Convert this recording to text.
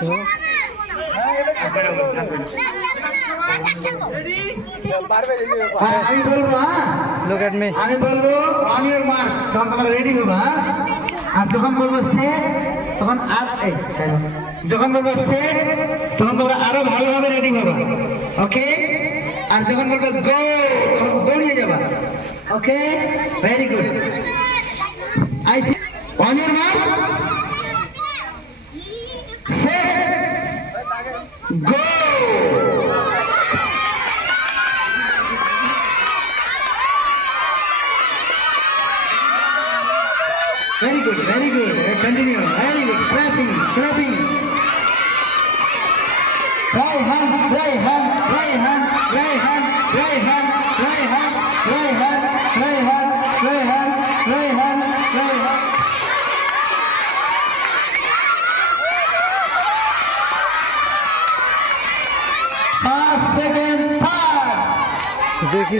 আমি বলবো look at me. আমি বলবো অন ইউর মার্ক, তখন তোমরা রেডি হবা। আর যখন বলবো সেট তখন যখন বলবো সেট তখন তোমরা আরো ভালোভাবে রেডি হবা। ওকে, আর যখন বলবো গো তখন দৌড়িয়ে যাবা। Okay, very good. I see on your mark, set, go. Very good, very good. Continue. Very good. Clapping, clapping. Right hand, right hand, right hand, right hand, right hand, right hand, right hand, right hand, right hand, right hand, right hand. First, second, third. देखिए